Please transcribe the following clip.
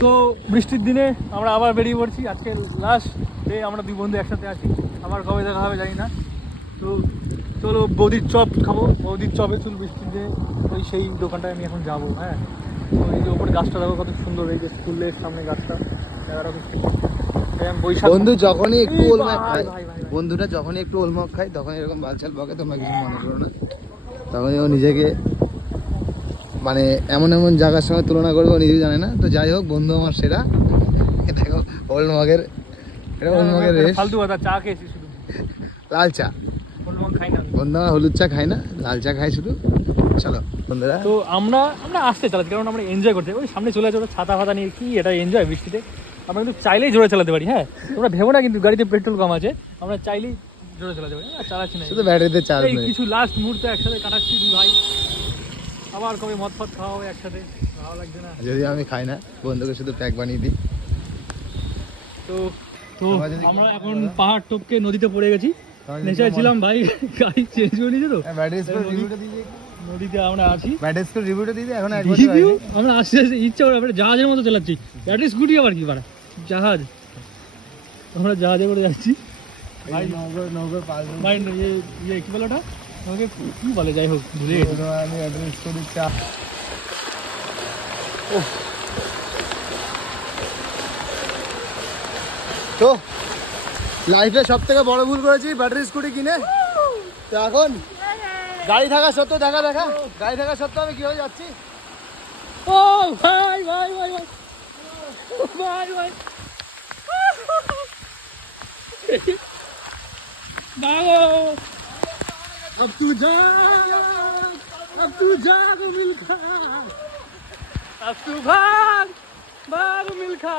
তো বৃষ্টির দিনে আমরা আবার বেরিয়ে পড়ছি। আজকে লাস্ট ডে, আমরা দুই বন্ধু একসাথে আছি। আবার কবে দেখা হবে জানি না। তো চলো বৌদির চপ খাবো, বৌদির চপে চুল বৃষ্টির দিনে ওই সেই দোকানটায় আমি এখন যাবো। হ্যাঁ, তো এই যে ওপরে গাছটা দেখো কত সুন্দর, এই যে স্কুলের সামনে গাছটা, জায়গাটা খুব সুন্দর। বৈশাখ বন্ধু যখনই একটু এই ওলমাক ভাই, খায়, ভাই, ভাই, ভাই। বন্ধুটা যখনই একটু ওলমাক খায় তখন এরকম বালছাল বকে, তোমরা কিছু মনে করো না। তখনই ও নিজেকে মানে এমন এমন জায়গার সঙ্গে তুলনা করবে ও নিজেও জানে না। তো যাই হোক, বন্ধু আমার সেরা। দেখো ওলমাকের, এটা ওলমাকের রেস। ফালতু কথা, চা খেয়েছি শুধু, লাল চা। হলুদ খাই না। বন্ধু আমার হলুদ চা খায় না, লাল চা খায় শুধু। চলো বন্ধুরা, তো আমরা আসতে চালাচ্ছি, কারণ আমরা এনজয় করতে। ওই সামনে চলে যাচ্ছে ছাতা ফাতা নিয়ে, কি এটা এনজয় বৃষ্টিতে। আমরা কিন্তু চাইলেই জোরে চালাতে পারি। হ্যাঁ, তোমরা ভেবো না কিন্তু গাড়িতে পেট্রোল কম আছে, আমরা চাইলেই জোরে চালাতে পারি। চালাচ্ছি না, শুধু ব্যাটারিতে চার্জ এই নেই। কিছু লাস্ট মুহূর্ত একসাথে কাটাচ্ছি দুই ভাই। আবার কবে মদ ফদ খাওয়া হবে একসাথে, ভালো লাগছে না। যদি আমি খাই না, বন্ধুকে শুধু প্যাক বানিয়ে দিই। তো তো আমরা এখন পাহাড় টপকে নদীতে পড়ে গেছি। নেশায় ছিলাম ভাই, গাড়ি চেঞ্জ করে নিয়েছে তো নদীতে আমরা আছি। আমরা আস্তে আস্তে ইচ্ছা করে আমরা জাহাজের মতো চালাচ্ছি। ব্যাটারি স্কুটি আবার কি পারা জাহাজ, আমরা জাহাজে করে যাচ্ছি ভাই। ভাই ইয়ে কি বলে ওটা, আমাকে কি বলে, যাই হোক ভুলে গেছি। তো লাইফে সব থেকে বড় ভুল করেছি ব্যাটারি স্কুটি কিনে। তো এখন গাড়ি থাকা সত্ত্বেও, দেখা গাড়ি থাকা সত্ত্বেও আমি কিভাবে যাচ্ছি। ও ভাই ভাই ভাই ভাই ভাই ভাই দাঁড়াও, अब तू जा मिल्खा, अब तू भाग भाग मिल्खा।